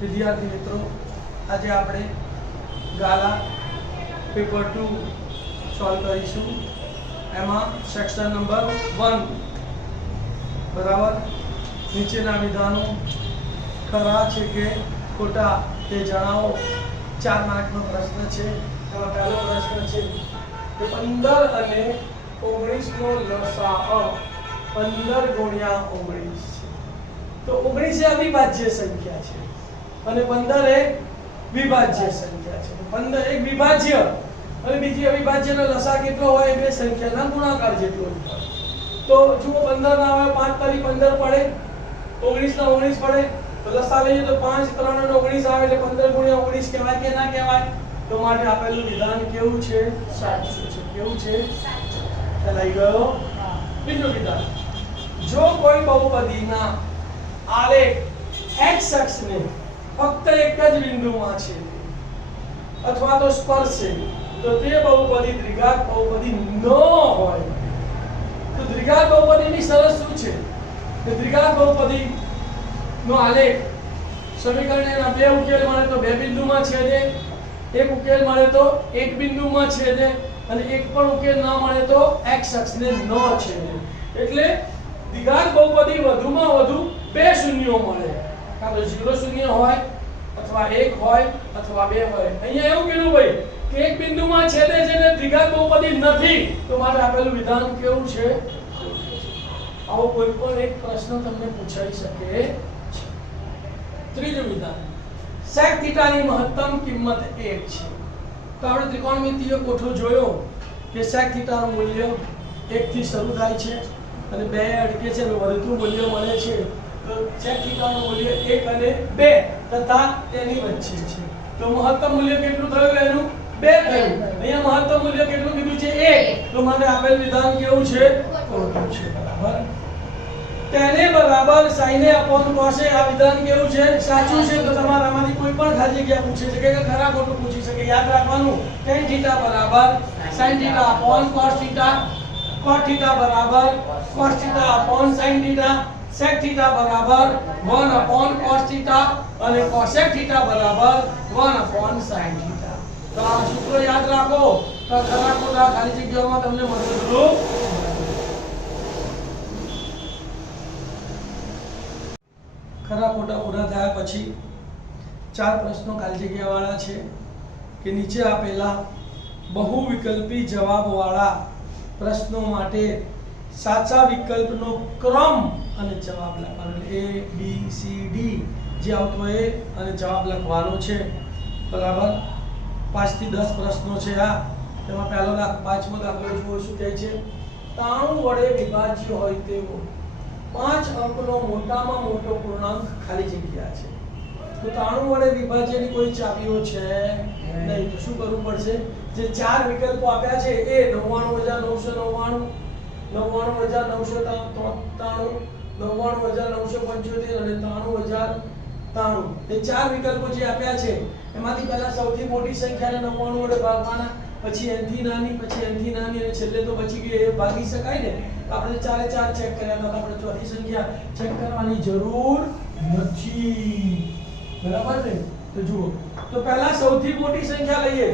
વિદ્યાર્થી મિત્રો, આજે આપણે ગાલા પેપર 2 સોલ્વ કરીશું. એમાં સેક્શન નંબર 1 બરાબર. નીચેના વિધાનો ખરા છે કે ખોટા તે જણાવો. 4 માર્કનો પ્રશ્ન છે. એમાં પહેલો પ્રશ્ન છે કે 15 અને 19 નો લસાઅ 15 ગુણ્યા 19 છે. તો 19 એ અવિભાજ્ય સંખ્યા છે અને 15 એ વિભાજ્ય સંખ્યા છે. 15 એક વિભાજ્ય અને બીજી અવિભાજ્યનો લસા કેટલો હોય? બે સંખ્યાના ગુણાકાર જેટલો હોય. તો જુઓ, 15 ના આવે 5 તારી 15 પડે, 19 ના 19 પડે, તો લસા લઈએ તો 5 3 અને 19 આવે એટલે 15 ગુણ્યા 19 કહેવાય કે ના કહેવાય? તો માટે આપેલું વિધાન કેવું છે? સાચું છે. કેવું છે? ચલાઈ ગયો. બીજું વિધાન, જો કોઈ બહુપદીના આલેખ x અક્ષને ફક્ત એક જ બિંદુમાં છે અથવા તો સ્પર્શે તો તે બહુપદી દ્વિઘાત બહુપદી ન હોય. તો દ્વિઘાત બહુપદીની શરત શું છે? કે દ્વિઘાત બહુપદી નો આલેખ સમીકરણના બે ઉકેલ મળે તો બે બિંદુમાં છેદે, એક ઉકેલ મળે તો એક બિંદુમાં છેદે અને એક પણ ઉકેલ ન મળે તો x અક્ષને ન છેદે. એટલે દ્વિઘાત બહુપદી વધુમાં વધુ બે શૂન્યો મળે, કાં તો 0 શૂન્ય હોય અથવા 1 હોય અથવા 2 હોય. અહીંયા એવું કીધું ભાઈ કે એક બિંદુમાં છેદે છે ને દ્વિઘાત બહુપદી નથી, તો માટે આપેલું વિધાન કેવું છે? આવો કોઈ પણ એક પ્રશ્ન તમને પૂછાઈ શકે છે. ત્રીજું વિધાન, sec θ ની મહત્તમ કિંમત 1 છે. તો આપણે ત્રિકોણમિતિય કોઠો જોયો કે sec θ નું મૂલ્ય 1 થી શરૂ થાય છે અને 2 અટકે છે અને વધતું મૂલ્ય મળે છે. તો sec θ નું મૂલ્ય 1 અને 2 તથા તેની વચ્ચે છે. તો મહત્તમ મૂલ્ય કેટલું થયું? એનું 2 થયું. અહીંયા મહત્તમ મૂલ્ય કેટલું કીધું છે? 1. તો મને આપેલ વિધાન કેવું છે? ખોટું છે. બરાબર. તેને બરાબર sin a upon cos a, આ વિધાન કેવું છે? સાચું છે. તો તમારામાંથી કોઈ પણ ખાલી જગ્યા પૂછી શકે કે ખરા ખોટું પૂછી શકે. યાદ રાખવાનું, tan θ બરાબર sin θ upon cos θ, cos θ બરાબર cos θ upon sin θ, sec θ બરાબર 1 upon cos θ અને cosec θ બરાબર 1 upon sin θ. તો આ સૂત્ર યાદ રાખો તો ખરા ખોટા ખાલી જગ્યાઓમાં તમને મદદરૂપ. ખરા ખોટા પૂરા થયા પછી 4 પ્રશ્નો ખાલી જગ્યાવાળા છે કે નીચે આપેલા બહુ વિકલ્પી જવાબવાળા પ્રશ્નો માટે સાચા વિકલ્પનો ક્રમ અને જવાબ લખવાનો. A B C D જે આવતો એ અને જવાબ લખવાનો છે. બરાબર. 5 થી 10 પ્રશ્નો છે આ. તેમાં પહેલો 5મો દાખલો જુઓ શું કહે છે? 93 વડે વિભાજ્ય હોય તેવો 5 અંકનો મોટામાં મોટો પૂર્ણાંક ખાલી જગ્યા છે. તો 93 વડે વિભાજ્યની કોઈ ચાવીઓ છે નહીં. તો શું કરવું પડશે? જે 4 વિકલ્પો આપ્યા છે એ 99999, 99993, 99975 અને 93093. એ 4 વિકલ્પો જે આપ્યા છે એમાંથી પહેલા સૌથી મોટી સંખ્યાને 99 વડે ભાગવાના, પછી એનથી નાની, પછી એનથી નાની અને છેલ્લે તો બચી ગઈ એ ભાગી શકાય ને. આપણે 4 એ 4 ચેક કર્યા તો આપણે ચોથી સંખ્યા ચેક કરવાની જરૂર નથી. બરાબર ને? તો જુઓ, તો પહેલા સૌથી મોટી સંખ્યા લઈએ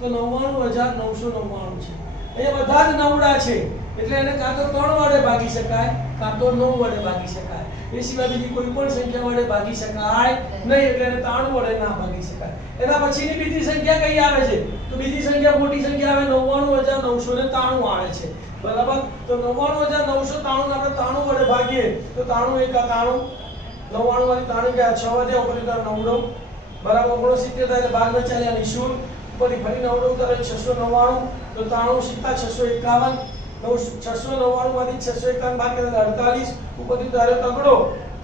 તો 99999 છે. અહીંયા બધા જ નવડા છે એટલે એને કાં તો 3 વડે ભાગી શકાય કાં તો 9 વડે ભાગી શકાય. એ સિવાય બીજી કોઈ પણ સંખ્યા વડે ભાગી શકાય નહીં, એટલે એને 93 વડે ના ભાગી શકાય. એના પછીની બીજી સંખ્યા કઈ આવે છે? તો બીજી સંખ્યા મોટી સંખ્યા આવે 99993 આવે છે. બરાબર. તો 99993 આપણે 93 વડે ભાગીએ તો 93 એકા 93, 99 માંથી 93 ગયા 6 વધ્યા, ઉપર 9 બરાબર 69 થાય એટલે ભાગ ન ચાલ્યા નિશુલ્ક. ઉપરથી ફરી 9 ઉતારે 699, તો 93 સીધા 651, 699 માંથી 651 બાદ કરે 48, ઉપરથી ધારે તગડો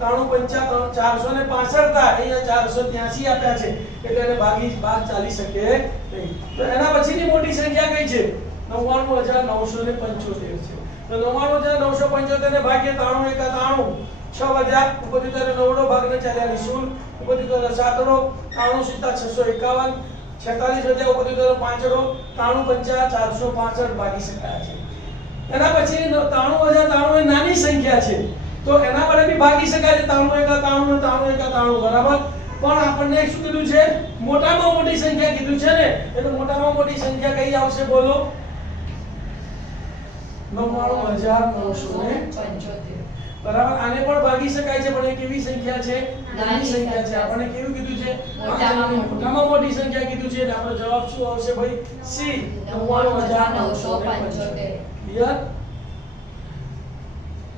93 465 થાય. અહીંયા 483 આપ્યા છે એટલે એને ભાગી બાદ ચાલી શકે નહીં. તો એના પછીની મોટી સંખ્યા કઈ છે? 99975 છે. તો 99975 ને ભાગીએ 93 એકા 93, 6 વધ્યા, ઉપરથી ધારે 9 ભાગ ને ચાલ્યા નિશુલ્ક, ઉપરથી ધારે 7 93 સીધા 651, 46 વધ્યા, ઉપરથી ધારે 5 93 465 ભાગી શકાય છે. એના પછી 93 એ નાની સંખ્યા છે તો એના વડે બી ભાગી શકાય છે. 93 એકા 93 93 એકા 93 બરાબર. પણ આપણને શું કીધું છે મોટામાં મોટી સંખ્યા કીધું છે ને એટલે મોટામાં મોટી સંખ્યા કઈ આવશે બોલો 99975 બરાબર આને પણ ભાગી શકાય છે પણ એ કેવી સંખ્યા છે નાની સંખ્યા છે આપણને કેવું કીધું છે મોટામાં મોટી સંખ્યા કીધું છે એટલે આપણો જવાબ શું આવશે ભાઈ સી 99975 ક્લિયર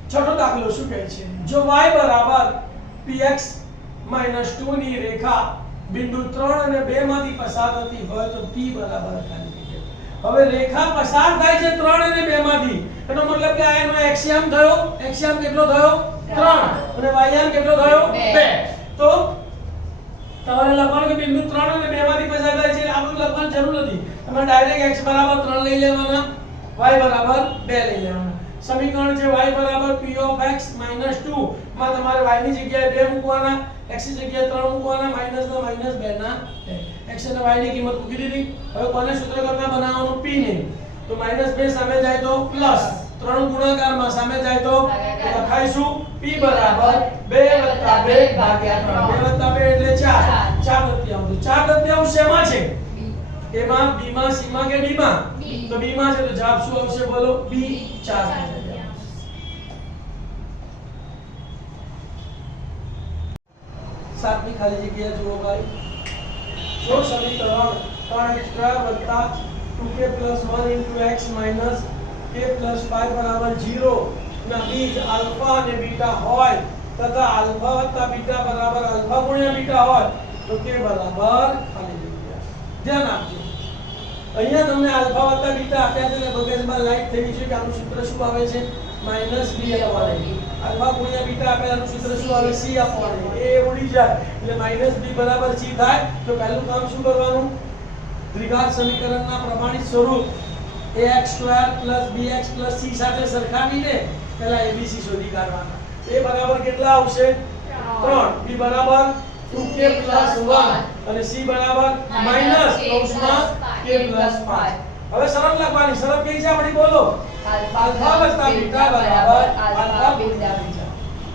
છઠ્ઠો દાખલો શું કહે છે જો y બરાબર px 2 ની રેખા બિંદુ 3 અને 2 માંથી પસાર થતી હોય તો p બરાબર ખાલી જગ્યા હવે રેખા પસાર થાય છે 3 અને 2 માંથી એનો મતલબ કે આ એનો એક્સિયમ થયો એક્સિયમ કેટલો થયો 3 અને વાયમ કેટલો થયો 2 તો તમારે લખવાનું કે બિંદુ 3 અને 2 માંથી પસાર થાય છે આપણે લખવાની જરૂર નથી તમે ડાયરેક્ટ x બરાબર 3 લઈ લેવાના y બરાબર 2 લઈ લેવાના સમીકરણ છે y બરાબર p of x - 2 માં તમારે y ની જગ્યાએ 2 મૂકવાના x ની જગ્યાએ 3 મૂકવાના માઈનસ ના માઈનસ 2 ના x અને y ની કિંમત મૂકી દીધી હવે કોને સૂત્ર કરતા બનાવવાનું p ને તો -2 સામે જાય તો પ્લસ 3 ગુણાકારમાં સામે જાય તો લખાઈશું p બરાબર 2 + 2 ભાગ્યા 3 2 + 2 એટલે 4 તૃતીયાંશ શેમાં છે એમાં b માં c માં કે d માં તો b માં છે તો જવાબ શું આવશે બોલો b 4 સાતમી ખાલી જગ્યા જુઓ ભાઈ જો સમીકરણ 3x² + 2k + 1 x - k + 5 બરાબર 0 ના બીજ આલ્ફા અને બીટા હોય તથા આલ્ફા + બીટા બરાબર આલ્ફા * બીટા હોય તો k બરાબર ખાલી જગ્યા ધ્યાન આપજો અહીંયા તમને આલ્ફા + બીટા આપ્યા છે ને મગજમાં લાઈટ થઈ છે કે આનું સૂત્ર શું આવે છે -b/a આલ્ફા * બીટા આપેલાનું સૂત્ર શું આવે c/a એ ઉડી જાય એટલે -b બરાબર c થાય તો પહેલું કામ શું કરવાનું દ્વિઘાત સમીકરણના પ્રમાણિત સ્વરૂપ ax² + bx + c સાથે સરખાવીને પહેલા abc શોધી કાઢવાના a બરાબર કેટલા આવશે 3 b બરાબર 2k + 1 અને c બરાબર -k + 5 હવે શરત લખવાની શરત કઈ છે આપણી બોલો આલ્ફા + બીટા બરાબર આલ્ફા + બીટા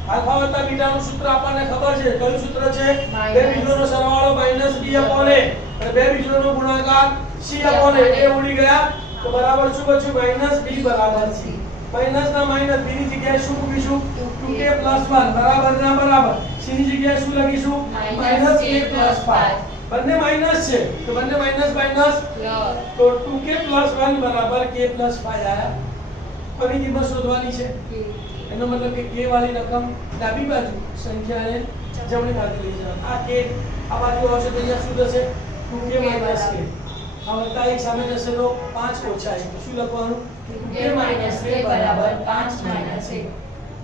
આલ્ફા + બીટા નું સૂત્ર આપણને ખબર છે કયું સૂત્ર છે બે બીજોનો સરવાળો -b/a અને બે બીજોનો ગુણાકાર c/a એ ઉડી ગયા તો બરાબર શું બચ્યું -b બરાબર c માઈનસ ના માઈનસ b ની જગ્યાએ શું મૂકીશું 2k + 1 બરાબર ના બરાબર c ની જગ્યાએ શું લખીશું -k + 5 બંને માઈનસ છે તો બંને માઈનસ તો 2k + 1 બરાબર k + 5 આયા કોની કિંમત શોધવાની છે એનો મતલબ કે k વાળી રકમ ડાબી બાજુ સંખ્યાને જમણી બાજુ લઈ જવાની આ k આ બાજુ આવશે તો અહીંયા શું થશે 2k - k આ વત્તા 1 સામે જશે તો 5 - 1 તો શું લખવાનું 2k - k બરાબર 5 - 1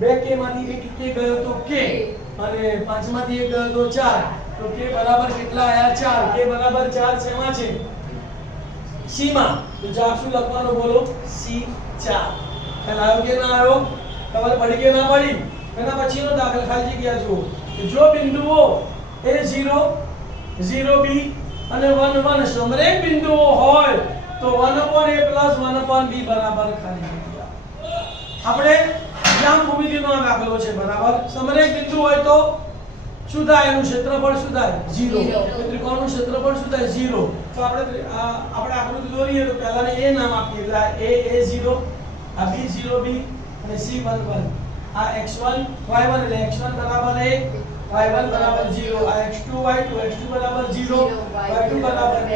બે k માંથી એક k ગયો તો k અને 5 માંથી એક ગયો તો 4 તો k બરાબર કેટલા આયા 4 k બરાબર 4 શેમાં છે c માં તો જવાબ શું લખવાનો બોલો c 4 ખ્યાલ આવ્યો કે ના આવ્યો તમારે પડી કે ના પડી એના પછીનો દાખલ ખાલી જગ્યા જુઓ કે જો બિંદુઓ a0 0b અને 1 1 સમરેખ બિંદુઓ હોય તો 1/a + 1/b બરાબર ખાલી જગ્યા આપણે જ્યાં ભૂમિતિનો દાખલો છે બરાબર સમરેખ બિંદુ હોય તો શું થાય એનું ક્ષેત્રફળ શું થાય 0 તો ત્રિકોણનું ક્ષેત્રફળ શું થાય 0 તો આપણે આકૃતિ દોરીએ તો પહેલાને a નામ આપીએ એટલે a0 આ b0b અને c11 આ x1 y1 એટલે x1 બરાબર a y1 બરાબર 0 આ x2 y2 x2 બરાબર 0 y2 બરાબર b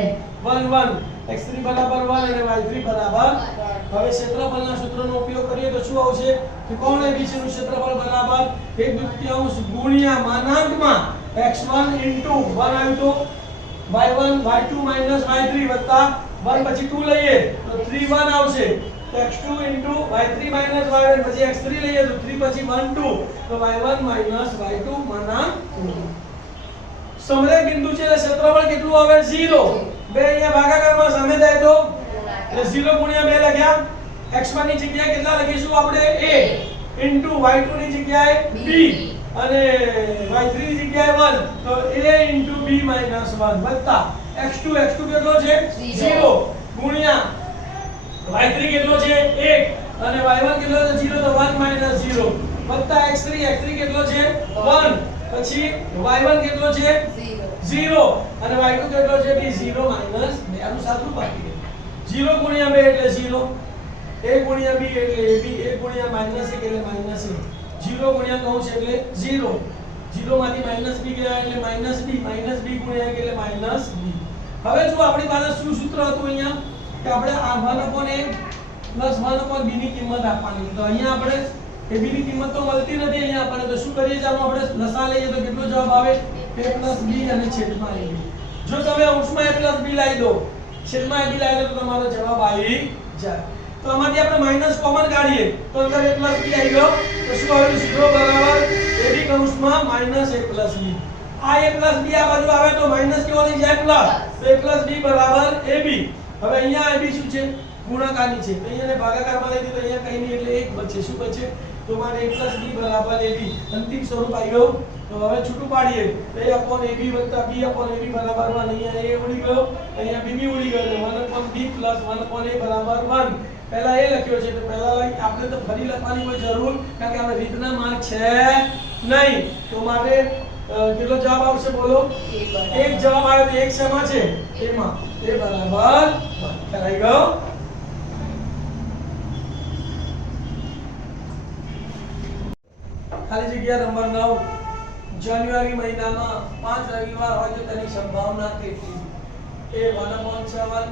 1 1 x3 બરાબર 1 અને y3 બરાબર હવે ક્ષેત્રફળના સૂત્રનો ઉપયોગ કરીએ તો શું આવશે ત્રિકોણ ABC નું ક્ષેત્રફળ બરાબર 1/2 ગુણ્યા માનાંકમાં x1 * 1 આવ્યું તો y1 y2 - y3 વત્તા 1 પછી 2 લઈએ તો 3 1 આવશે તો x2 * y3 - y1 પછી x3 લઈએ તો 3 પછી 1 2 તો y1 - y2 માનાંક 2 સમરેખ બિંદુ છે એટલે ક્ષેત્રફળ કેટલું આવે 0 બે અહીંયા ભાગાકારમાં સામે જાય તો એટલે 0 * 2 લખ્યા x1 ની જગ્યાએ કેટલા લખીશું આપણે a * y2 ની જગ્યાએ b અને y3 ની જગ્યાએ 1 તો a * b - 1 વત્તા x2 કેટલો છે 0 ગુણ્યા y3 કેટલો છે 1 અને y1 કેટલો છે 0 તો 1 - 0 વત્તા x3 કેટલો છે 1 પછી y1 કેટલો છે 0 0 અને y2 કેટલો છે બી 0 માઈનસ 2 આનું સાદું બાકી ગયું 0 ગુણ્યા 2 એટલે 0 a ગુણ્યા b એટલે ab a ગુણ્યા માઈનસ 1 એટલે માઈનસ 1 0 ગુણ્યા કૌંસ એટલે 0 0 માંથી માઈનસ b ગયા એટલે માઈનસ b ગુણ્યા 1 એટલે માઈનસ b હવે જો આપણી પાસે શું સૂત્ર હતું અહીંયા કે આપણે આ 1/a પ્લસ 1/b ની કિંમત આપવાની તો અહીંયા આપણે ab ની કિંમત તો મળતી નથી અહીંયા આપણને તો શું કરીએ ચાલો આપણે લસા લઈએ તો કેટલો જવાબ આવે a પ્લસ b અને છેદમાં ab જો તમે અંશમાં a પ્લસ b લાવી દો છેદમાં ab લાવી દો તો તમારો જવાબ આવી જાય તો આમાંથી આપણે માઈનસ કોમન કાઢીએ તો અંદર a પ્લસ b આવી ગયો તો શું આવ્યું 0 બરાબર ab કૌંસમાં માઈનસ a પ્લસ b આ a પ્લસ b આ બાજુ આવે તો માઈનસ કેવો થઈ જાય પ્લસ તો a પ્લસ b બરાબર ab હવે અહીંયા ab શું છે ગુણાકારની છે તો અહીંયાને ભાગાકારમાં લઈ દીધો અહીંયા કઈ નહીં એટલે 1 બચે શું બચે તો મારે a પ્લસ b બરાબર ab અંતિમ સ્વરૂપ આવી ગયું તો હવે છૂટું પાડીએ a upon ab વત્તા b upon ab બરાબર 1 અહીંયા a ઉડી ગયો અહીંયા b ઉડી ગયો એટલે 1 upon b plus 1 upon a બરાબર 1 પહેલા એ લખ્યો છે તો પહેલા આપણે તો ફરી લખવાની કોઈ જરૂર કારણ કે આપણે રીતના માર્ક છે નહીં તો મારે કેટલો જવાબ આવશે બોલો એક જવાબ આવે તો એક શેમાં છે એમાં a બરાબર 1 કરાઈ ગયો ખાલી જગ્યા નંબર 9 જાન્યુઆરી મહિનામાં 5 રવિવાર હોય તો તેની સંભાવના કેટલી a 1/7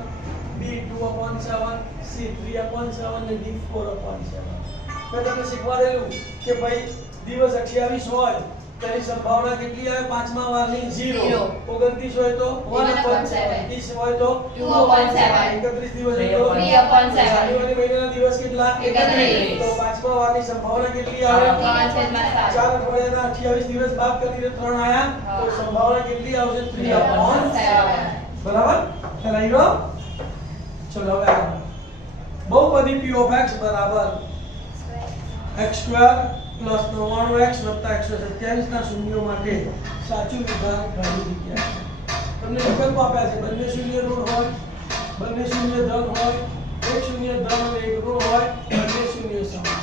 b 2/7 c 3/7 અને d 4/7 મેં તમને શીખવાડેલું કે ભાઈ દિવસ 28 હોય તેની સંભાવના કેટલી આવે પાંચમા વારની 0 29 હોય તો 1/7 30 હોય તો 2/7 31 દિવસ હોય તો 3/7 જાન્યુઆરી મહિનાના દિવસ કેટલા 31 તો પાંચમા વારની સંભાવના કેટલી આવે 5/7 4 અઠવાડિયાના 28 દિવસ બાદ કરીને 3 આયા તો સંભાવના કેટલી આવશે 3/7 બરાબર ચલાઈ ગયો ચલો હવે બહુપદી p of x બરાબર x² પ્લસ 99x વત્તા 127 ના શૂન્યો માટે સાચું વિધાન કાઢી દીધા તમને વિકલ્પ આપ્યા છે બંને શૂન્ય ઋણ હોય બંને શૂન્ય ધન હોય એક શૂન્ય ધન અને એક ઋણ હોય બંને શૂન્ય સમાન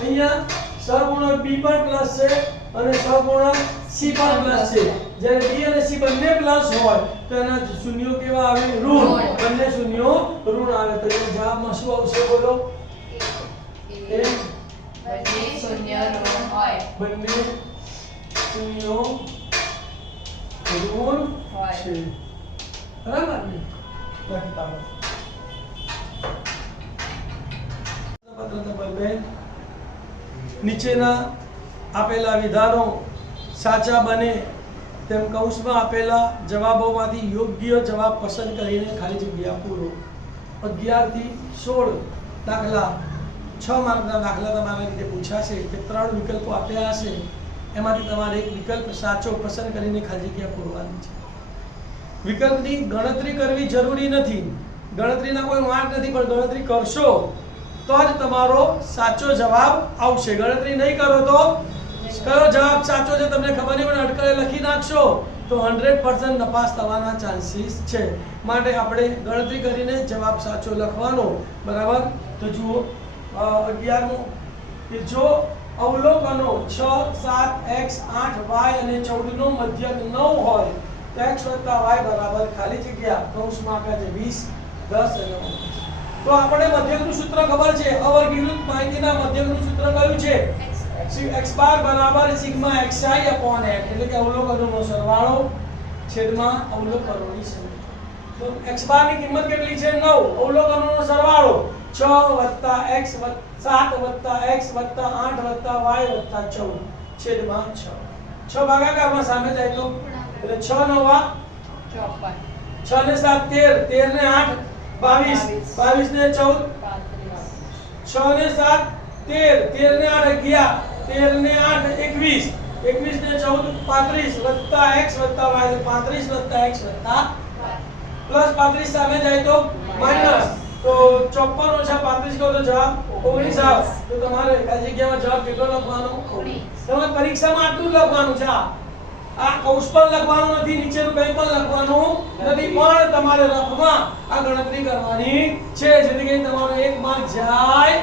અહીંયા સહગુણક b પણ પ્લસ છે અને સહગુણક c પણ પ્લસ છે જ્યારે b અને c બંને પ્લસ હોય તો એના શૂન્યો કેવા આવે ઋણ બંને શૂન્યો ઋણ આવે તો એ જવાબમાં શું આવશે બોલો બંને શૂન્ય ઋણ હોય બંને શૂન્યો ઋણ છે બરાબર ને લખી પાડો પત્ર નંબર 2 નીચેના આપેલા વિધાનો સાચા બને તેમ કૌંસમાં આપેલા જવાબોમાંથી યોગ્ય જવાબ પસંદ કરીને ખાલી જગ્યા પૂરો 11 થી 16 દાખલા 6 માર્કના દાખલા તમારા રીતે પૂછાશે કે 3 વિકલ્પો આપ્યા હશે એમાંથી તમારે એક વિકલ્પ સાચો પસંદ કરીને ખાલી જગ્યા પૂરવાની છે વિકલ્પની ગણતરી કરવી જરૂરી નથી ગણતરીના કોઈ માર્ક નથી પણ ગણતરી કરશો તો જ તમારો સાચો જવાબ આવશે ગણતરી નહીં કરો તો કયો જવાબ સાચો છે તમને ખબર નહીં પણ અટકળે લખી નાખશો તો 100% નપાસ થવાના ચાન્સીસ છે માટે આપણે ગણતરી કરીને જવાબ સાચો લખવાનો બરાબર તો જુઓ 11મો કે જો અવલોકનો 6 7 x 8 y અને 14 નો મધ્યક 9 હોય તો x + y બરાબર ખાલી જગ્યા કૌંસમાં આપ્યા છે 20 10 અને 19 તો આપણે મધ્યકનું સૂત્ર ખબર છે અવર્ગીકૃત માહિતીના મધ્યકનું સૂત્ર કયું છે x બાર બરાબર સિગ્મા xi upon x એટલે કે અવલોકનોનો સરવાળો છેદમાં અવલોકનોની સંખ્યા તો x બાર ની કિંમત કેટલી છે 9 અવલોકનોનો સરવાળો 6 + x 7 + x 8 + y 14 છેદમાં 6 ભાગાકારમાં સામે જાય તો એટલે 6 9 54 6 ને 7 13 13 ને 8 22 22 ને 14 6 ને 7 13 13 ને 8 11 13 ને 8 21 21 ને 14 35 વત્તા x વત્તા y 35 વત્તા x વત્તા પ્લસ 35 સામે જાય તો માઈનસ તો 54 ઓછા 35 કરો તો જવાબ 19 આવે તો તમારે આ જગ્યામાં જવાબ કેટલો લખવાનો 19 તમારે પરીક્ષામાં આટલું લખવાનું છે આ કૌંસ પણ લખવાનું નથી નીચેનું કંઈ પણ લખવાનું નથી પણ તમારે રફમાં આ ગણતરી કરવાની છે જેથી કરીને તમારો 1 માર્ક જાય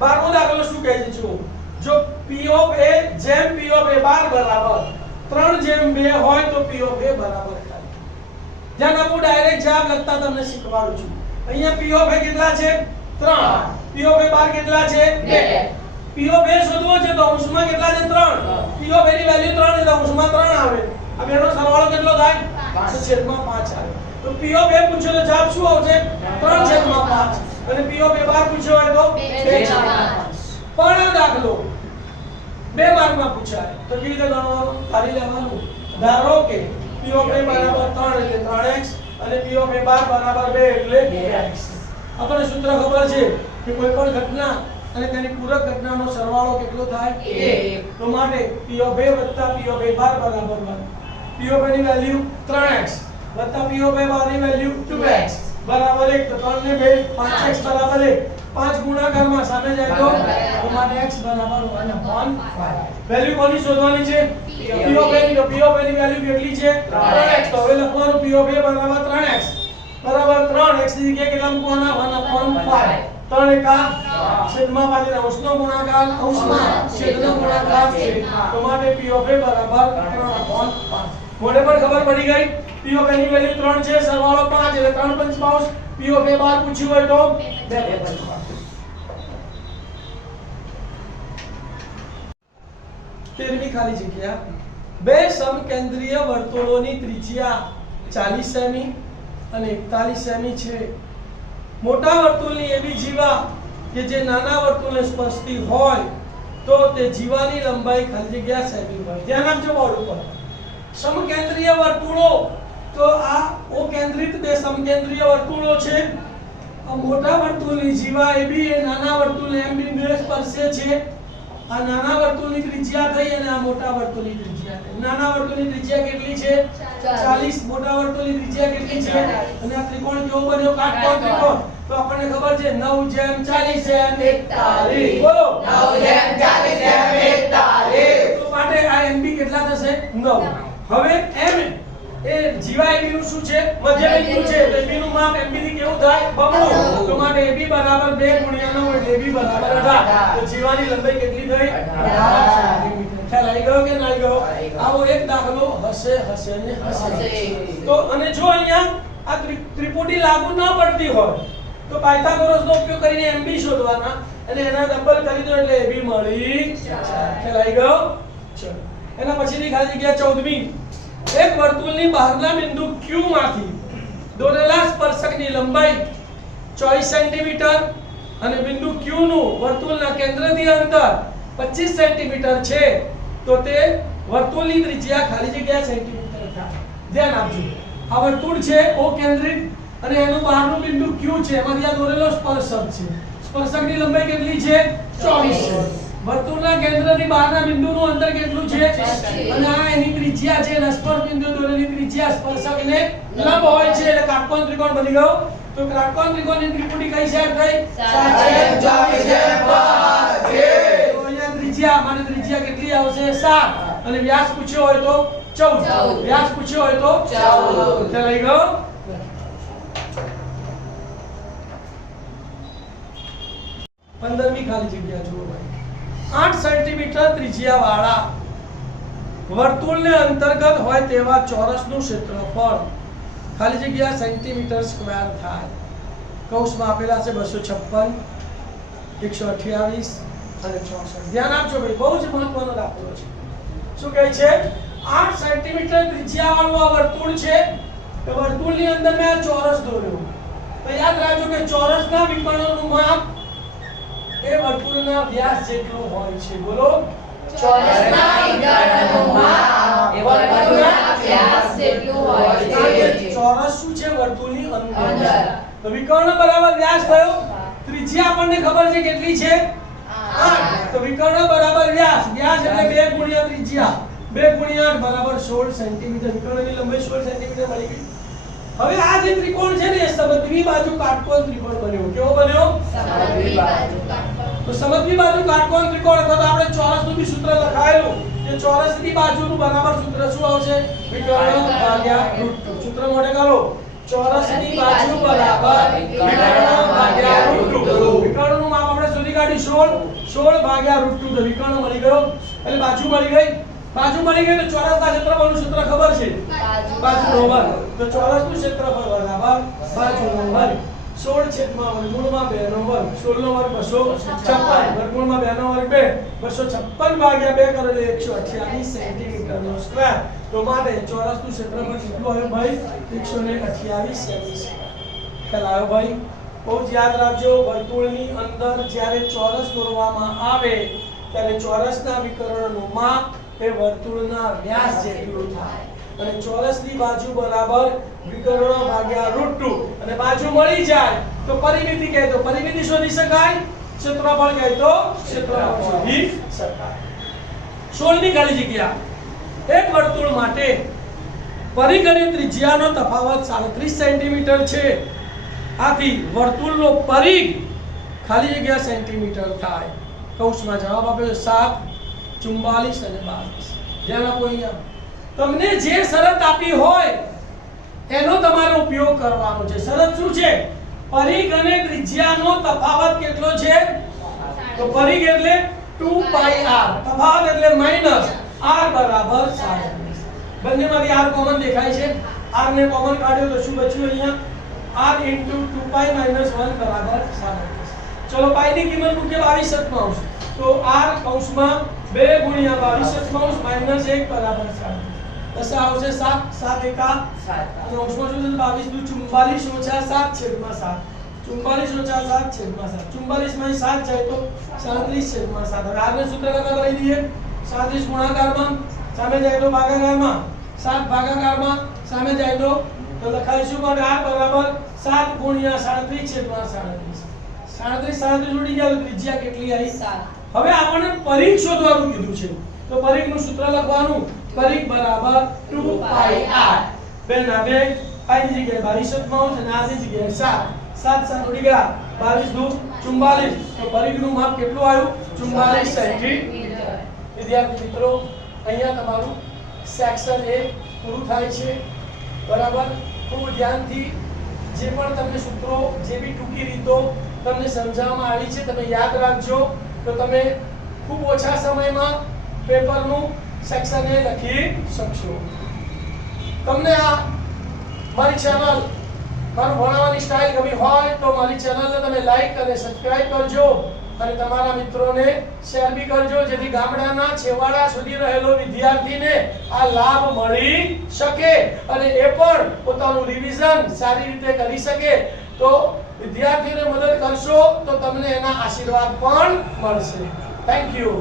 12મો દાખલો શું કહે છે જો p of a જેમ p of a બાર બરાબર 3:2 હોય તો P of A બરાબર થાય. જ્યાં હું ડાયરેક્ટ જવાબ લખતા તમને શીખવાડું છું. અહીંયા P of A કેટલા છે 3, P of A બાર કેટલા છે 2. P of A શોધવો છે તો અંશમાં કેટલા છે 3. P of A ની વેલ્યુ 3 એટલે અંશમાં 3 આવે. આ બેનો સરવાળો કેટલો થાય 5/5 આવે. તો P of A પૂછ્યો તો જવાબ શું આવશે 3/5 અને P of A બાર પૂછ્યો હોય તો 2/5. પણ આ દાખલો 2 માર્કમાં પૂછાય તો કેવી રીતે ગણવાનું તારી લેવાનું. ધારો કે P of A બરાબર 3 એટલે 3x અને P of A બાર બરાબર 2 એટલે 2x. આપણને સૂત્ર ખબર છે કે કોઈ પણ ઘટના અને તેની પૂરક ઘટનાનો સરવાળો કેટલો થાય 1. તો માટે P of A વત્તા P of A બાર બરાબર 1. P of A ની વેલ્યુ 3x વત્તા P of A બાર ની વેલ્યુ 2x બરાબર 1. તો 3 ને 2 5x બરાબર 1. 5 ગુણાકારમાં સામે જાય તો માટે x બરાબર 1/5. વેલ્યુ કોની શોધવાની છે P of A ની. તો P of A ની વેલ્યુ કેટલી છે 3x. તો હવે લખવાનું P of A બરાબર 3x બરાબર 3x ની જગ્યાએ કેટલા મૂકવાના 1/5. 3 એકા છેદમાં પાછળ અંશનો ગુણાકાર અંશમાં છેદનો ગુણાકાર છેદમાં. તો માટે P of A બરાબર 3/5. મોઢે પર ખબર પડી ગઈ. P of A ની વેલ્યુ 3 છે સરવાળો 5 એટલે 3/5. P of A બાર પૂછ્યું હોય તો 2/5. 13મી ખાલી જગ્યા. બે સમકેન્દ્રીય વર્તુળોની ત્રિજ્યા 40 સેમી અને 41 સેમી છે. મોટા વર્તુળની એવી જીવા કે જે નાના વર્તુળને સ્પર્શતી હોય તો તે જીવાની લંબાઈ ખાલી જગ્યા સેમી હોય. ધ્યાન આપજો બોર્ડ ઉપર. સમકેન્દ્રીય વર્તુળો તો આ ઓકેન્દ્રિત બે સમકેન્દ્રીય વર્તુળો છે. આ મોટા વર્તુળની જીવા AB એ નાના વર્તુળને M બિંદુએ સ્પર્શે છે. આ નાના વર્તુળની ત્રિજ્યા થઈ અને આ મોટા વર્તુળની ત્રિજ્યા થઈ. નાના વર્તુળની ત્રિજ્યા કેટલી છે 40. મોટા વર્તુળની ત્રિજ્યા કેટલી છે અને આ ત્રિકોણ કેવો બન્યો કાટકોણ ત્રિકોણ. તો આપણને ખબર છે 9:40:41. બોલો 9:40:41. તો માટે આ MB કેટલા થશે 9. હવે M એ જીવા AB નું શું છે મધ્ય બિંદુ છે. તો AB નું માપ MB થી કેવું થાય બમણું. તો માટે AB બરાબર 2 × 9 એટલે AB બરાબર 18. તો જીવાની લંબાઈ કેટલી થઈ 18 સેન્ટીમીટર. ખ્યાલ આવી ગયો કે ના આવી ગયો. આવો એક દાખલો હશે ને હશે. તો અને જો અહીંયા આ ત્રિપુટી લાગુ ન પડતી હોય તો પાયથાગોરસનો ઉપયોગ કરીને MB શોધવાના અને એના ડબલ કરી દો એટલે AB મળી જાય. ખ્યાલ આવી ગયો. ચલો એના પછીની ખાલી જગ્યા 14મી. એક વર્તુળની બહારના બિંદુ Q માંથી દોરેલા સ્પર્શકની લંબાઈ 24 સેન્ટીમીટર અને બિંદુ Q નું વર્તુળના કેન્દ્રથી અંતર 25 સેન્ટીમીટર છે તો તે વર્તુળની ત્રિજ્યા ખાલી જગ્યા સેન્ટીમીટર થાય. ધ્યાન આપજો. આ વર્તુળ છે O કેન્દ્રિત અને એનું બહારનું બિંદુ Q છે. એમાંથી આ દોરેલો સ્પર્શક છે. સ્પર્શકની લંબાઈ કેટલી છે 24. વર્તુળના કેન્દ્રથી બહારના બિંદુનું અંતર કેટલું છે અને આ એની ત્રિજ્યા છે. અને સ્પર્શ બિંદુ દોરેલી ત્રિજ્યા સ્પર્શકને લંબ હોય છે એટલે કાટકોણ ત્રિકોણ બની ગયો. તો કાટકોણ ત્રિકોણની ત્રિપુટી કઈ સાઈડ થઈ 7/24. તો અહીંયા ત્રિજ્યા માની ત્રિજ્યા કેટલી આવશે 7 અને વ્યાસ પૂછ્યો હોય તો 14. વ્યાસ પૂછ્યો હોય તો 14. ચાલ આવી ગયો. પંદરમી ખાલી જગ્યા જુઓ ભાઈ. 8 સેન્ટીમીટર ત્રિજ્યા વાળા વર્તુળને અંતર્ગત હોય તેવા ચોરસનું ક્ષેત્રફળ ખાલી જગ્યા સેન્ટીમીટર સ્ક્વેર થાય. કૌંસમાં આપેલા છે 256, 128 અને 64. ધ્યાન આપજો ભાઈ, બહુ જ મહત્વનો દાખલો છે. શું કહે છે 8 સેન્ટીમીટર ત્રિજ્યા વાળું આ વર્તુળ છે. તો વર્તુળની અંદર મેં આ ચોરસ દોર્યો. તો યાદ રાખજો કે ચોરસના વિકર્ણોનું માપ એ વર્તુળના વ્યાસ જેટલું હોય છે. બોલો ચોરસના વિકર્ણનું માપ એ વર્તુળના વ્યાસ જેટલું હોય છે. ચોરસ શું છે વર્તુળની અંદર. તો વિકર્ણ બરાબર વ્યાસ થયો. ત્રિજ્યા આપણને ખબર છે કેટલી છે 8. તો વિકર્ણ બરાબર વ્યાસ. વ્યાસ એટલે 2 × ત્રિજ્યા. 2 × 8 બરાબર 16 સેન્ટીમીટર. વિકર્ણની લંબાઈ 16 સેન્ટીમીટર મળી ગઈ. હવે આ જે ત્રિકોણ છે ને એ સમદ્વિ બાજુ કાટકોણ ત્રિકોણ બન્યો. કેવો બન્યો સમદ્વિ બાજુ કાટકોણ. તો સમદ્વિ બાજુ કાટકોણ ત્રિકોણ અથવા તો આપણે ચોરસનું બી સૂત્ર લખાયેલું કે ચોરસની બાજુનું બરાબર સૂત્ર શું આવશે વિકર્ણ ભાગ્યા √2. સૂત્ર મોઢે કરો. ચોરસની બાજુ બરાબર વિકર્ણ ભાગ્યા √2. વિકર્ણનું માપ આપણે શોધી કાઢ્યું 16 ભાગ્યા √2. તો વિકર્ણ મળી ગયો એટલે બાજુ મળી ગઈ. બાજુ મળી ગઈ તો ચોરસના ક્ષેત્રફળનું સૂત્ર ખબર છે બાજુનો વર્ગ. તો ચોરસનું ક્ષેત્રફળ બરાબર બાજુનો વર્ગ. 16 છેદમાં વર્ગમૂળમાં 2 નો વર્ગ. 16 નો વર્ગ 256 વર્ગમૂળમાં 2 નો વર્ગ 2 256 ભાગ્યા 2 કરો એટલે 128 સેન્ટીમીટરનો સ્ક્વેર. તો માટે ચોરસનું ક્ષેત્રફળ કેટલું આવ્યું ભાઈ 128 સેન્ટીમીટર. ખ્યાલ આવ્યો ભાઈ? બહુ જ યાદ રાખજો, વર્તુળની અંદર જ્યારે ચોરસ દોરવામાં આવે ત્યારે ચોરસના વિકર્ણનું માપ એ વર્તુળના વ્યાસ જેટલું થાય અને ચોરસની બાજુ બરાબર વિકર્ણ ભાગ્યા √2 અને બાજુ મળી જાય તો પરિમિતિ કહે તો પરિમિતિ શોધી શકાય, ક્ષેત્રફળ કહે તો ક્ષેત્રફળ શોધી શકાય. 16 ની ખાલી જગ્યા. એક વર્તુળ માટે પરિઘ અને ત્રિજ્યાનો તફાવત 37 સેન્ટીમીટર છે. આથી વર્તુળનો પરિઘ ખાલી જગ્યા સેન્ટીમીટર થાય. કૌંસમાં જવાબ આપ્યો 7, 44 અને 22. ધ્યાન આપો અહીંયા. તમને જે શરત આપી હોય એનો તમારે ઉપયોગ કરવાનો છે. શરત શું છે? પરિઘ અને ત્રિજ્યાનો તફાવત કેટલો છે? તો પરિઘ એટલે 2πr, તફાવત એટલે માઈનસ r બરાબર 37. બંનેમાંથી r કોમન દેખાય છે. r ને કોમન કાઢ્યો તો શું બચ્યું અહીંયા? r * 2π - 1 બરાબર 37. ચલો પાઈ ની કિંમત મૂકીએ 22/7. તો r કૌંસમાં 2 * 22/7 - 1 બરાબર 37. દસ આવશે 7 7 એકા 7 અને કૌંસમાં શું થશે 22 * 44 - 7/7. 44 - 7/7. 44 માંથી 7 જાય તો 37/7. હવે r ને સૂત્ર કરતા કરી દઈએ. 37 ગુણાકારમાં સામે જાય તો ભાગાકારમાં, 7 ભાગાકારમાં સામે જાય તો લખાઈશું માટે r બરાબર 7 * 37/37. 37 ઉડી ગયા તો ત્રિજ્યા કેટલી આવી? 7. હવે આપણને પરિઘ શોધવાનું કીધું છે તો પરિઘનું સૂત્ર લખવાનું. પરિઘ બરાબર 2πr. બેન હવે પાઈ ની જગ્યાએ 22/7 અને r ની જગ્યાએ 7 7 ઉડી ગયા 22 * 2 44. તો પરિઘનું માપ કેટલું આવ્યું? 44 સેન્ટીમીટર. વિદ્યાર્થી મિત્રો અહીંયા તમારું સેક્શન A પૂરું થાય છે. બરાબર? ખૂબ ધ્યાનથી જે પણ તમને સૂત્રો, જે બી ટૂંકી રીતો તમને સમજાવવામાં આવી છે તમે યાદ રાખજો તો તમે ખૂબ ઓછા સમયમાં પેપરનું સેક્શન A લખી શકશો. તમને આ મારી ચેનલ, મારું ભણાવવાની સ્ટાઇલ ગમી હોય તો મારી ચેનલને તમે લાઈક અને સબસ્ક્રાઇબ કરજો અને તમારા મિત્રોને શેર બી કરજો જેથી ગામડાના છેવાડા સુધી રહેલો વિદ્યાર્થીને આ લાભ મળી શકે અને એ પણ પોતાનું રિવિઝન સારી રીતે કરી શકે. તો વિદ્યાર્થીઓને મદદ કરશો તો તમને એના આશીર્વાદ પણ મળશે. Thank you.